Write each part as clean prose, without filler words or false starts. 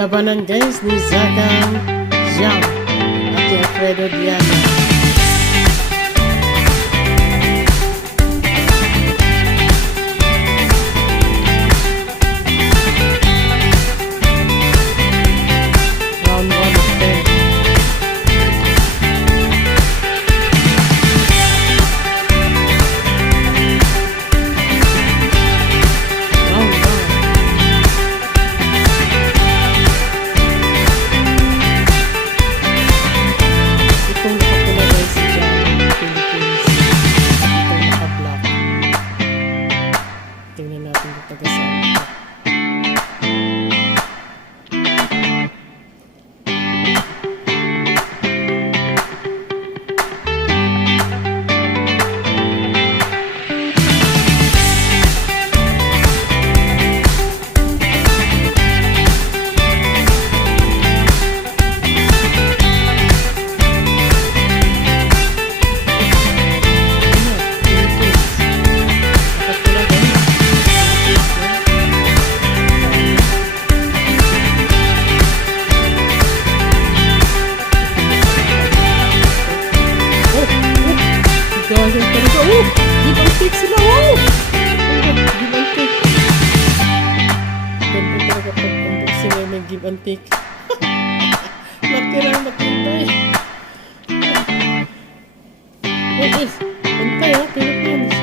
labanan guys ni Zagang Jam at ni Alfredo Diana. Give and take. Natirang matibay. Yes, pantay ha, Philippines.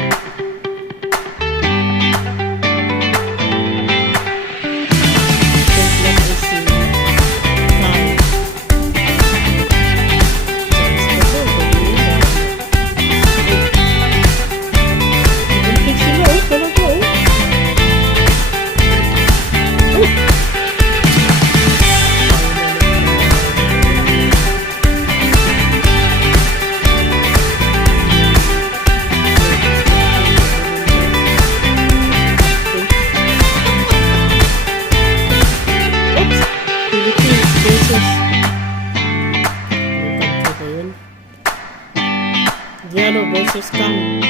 Versus Kang.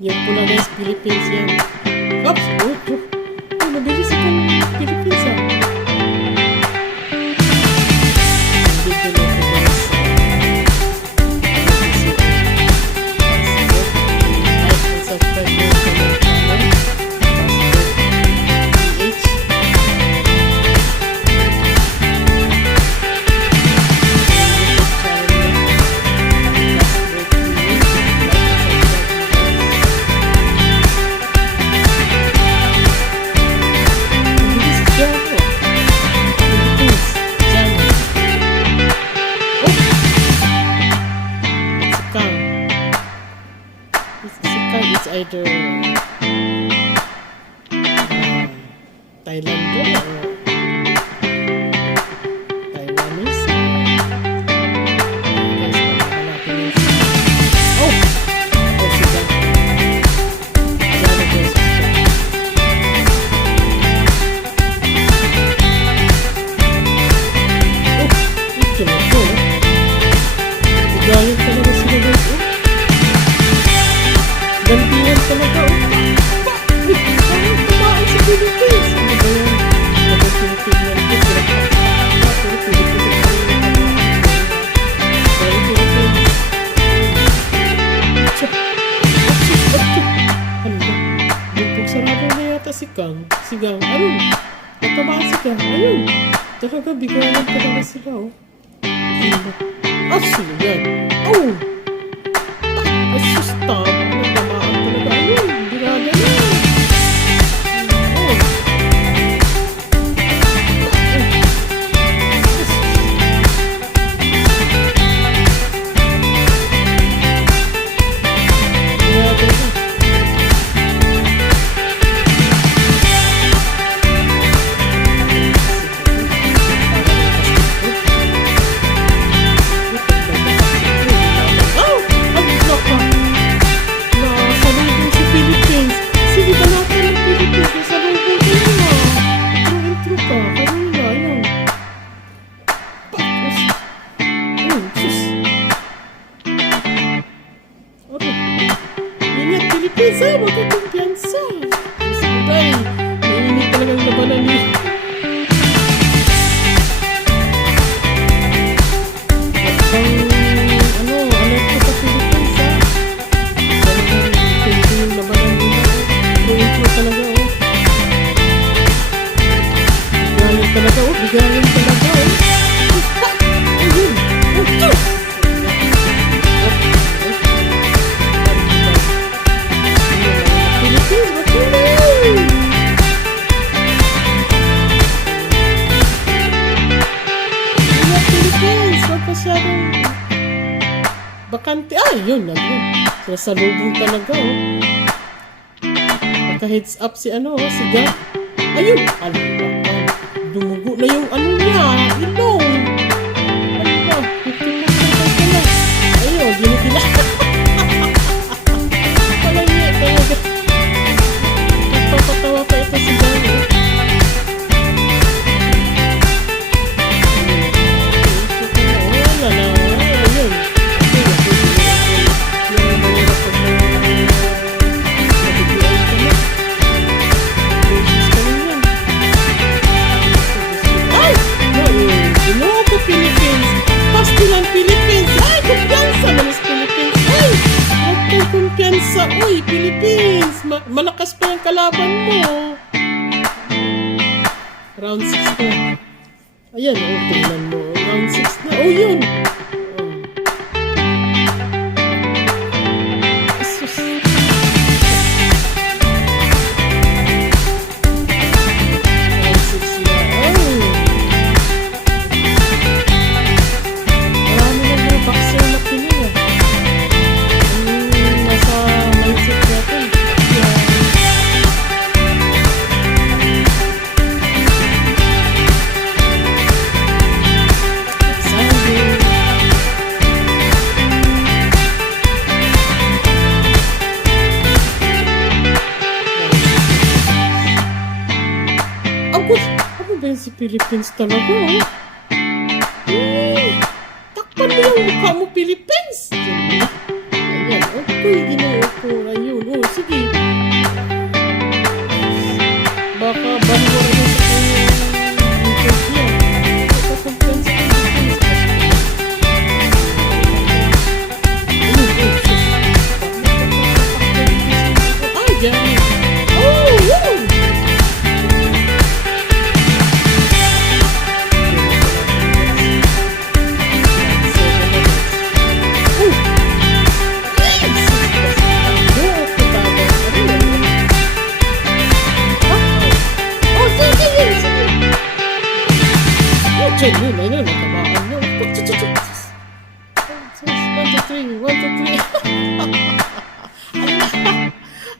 Yan pula guys, Philippines yan. Oops! Nabilis akong Philippines ha. Dito na ito guys. Like and subscribe mo sa mga channel. It's either Thailand or Taiwanese. Gantihan talaga oh. Parang tumaan sa Philippines. Ano ba yan? Mga Philippines yan. Sarado na yata si Kang. Sigang. Ayun. Natamaan si Kang. Ayun. Talaga bigayan talaga sila oh. Sino yan? Oh! Asus tama. Ayun. Sinasalubong talaga, oh. Naka-heads up si si Gab. Ayun. Dumugo na yung niya. Ilong. Ayun. Ginigila. Walang niya talaga. Nagpapatawa pa ito si Gab, oh. Uy, Philippines! Malakas pa yung kalaban mo. Round 6 na. Ayan, tingnan mo. Round 6 na. Oh, yun! Si Philippines talaga, oh. Takpan mo yung mukha mo, Philippines! Ayan, okay, ginoo ko. Ayun, oh, sige. Baka baliwala na sa kanyang interest niya. Nakakomplain sa Philippines. Ayun, oh, sus. Ay, yan. Oh, yun! Ayun, natabaan nyo. 1, 2, 3.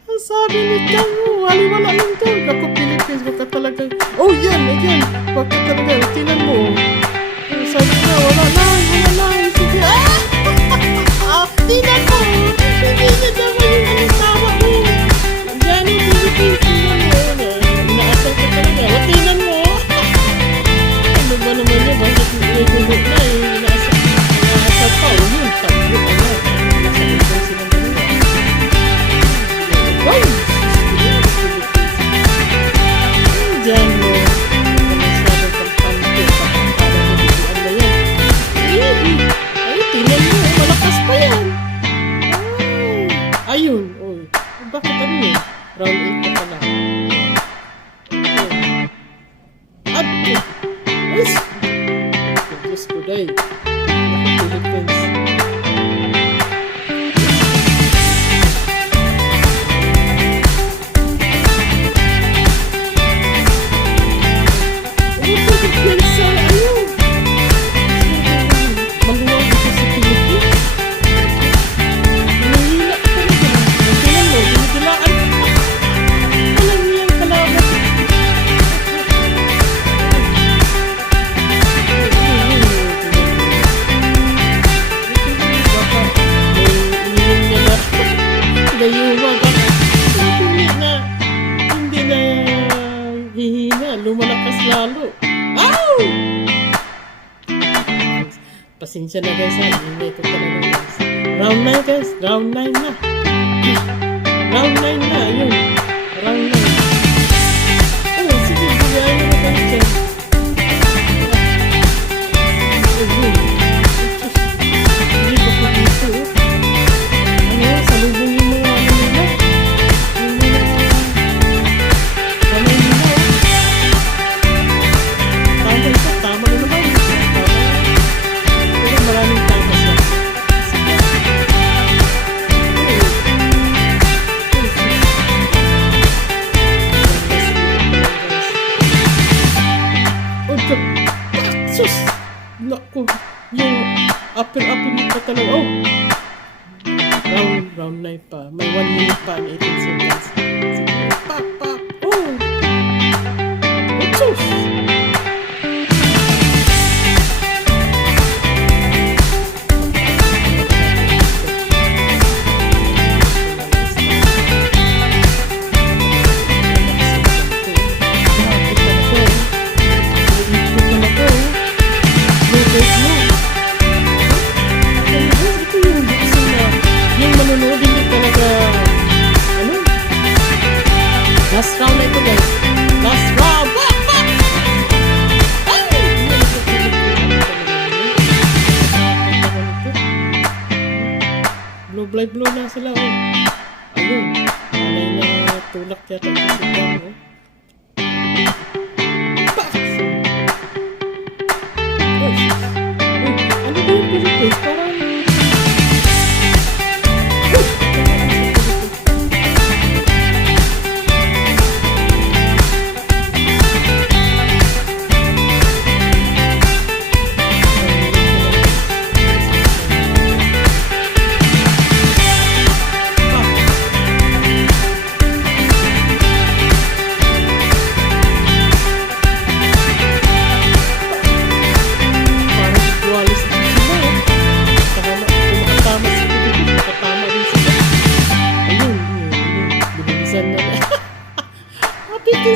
Ang sabi ni Kang, wala lang to. Ako, Philippines, baka talagang, oh, yan, baka talagang, tinan mo. Sabi na, wala lang, sige, tinan mo, hindi niya naman yung tawa mo. Yan, Philippines, tinan mo. Inaasal ka talaga, tinan mo. Ano ba naman yun? Bakit may gulo na eh? Inaasal pa. O yun, tablo ka na. Nasa ibang silang dalawa. Wow! Diyan mo. Masyadong pagpante. Kapagpala mo bigyan na yan. Ay, tinan mo. Malakas pa yan. Ayun. Oy. Bakit ano yun? Round 8 na pala. Diyos ko day. Philippines. Maluwag ito sa Philippines. Mahila ka rin. Tingnan mo, ginigilaan. Walang niyang kalaban. Gayuwag ako. Hindi na hihina. Lumalakas lalo. Ow! Pasensya na guys, hindi ko talaga guys. Round 9 guys. Round 9 na. Round 9 na. Ayun. Round 9. Oh, sige. Bigyan nyo na kayo dyan. Ayun. Hindi ba ko dito? Salubong yung mga nila. Yung mga kamay nila. Tama ito. Tama na naman. Pero maraming tama siya. Sus! Naku! Yung apil-apil nito talaga. Oh! round 9 pa. May 1 minute pa and 18 seconds. Sige, pak, pak. Oh! Uchos! Last round na ito, guys. Last round! Pak! Pak! Ay! Blue blind blue na sila, oh. Ayun. Alay na tulak yata ito sa bang, oh. Pak! Yes. Uy, ano ba yung Philippines? Parang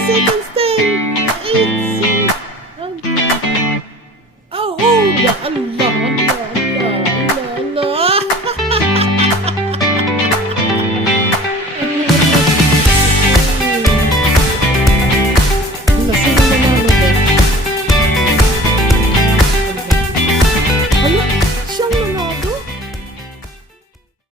seconds, 10, 8, 7, oh, the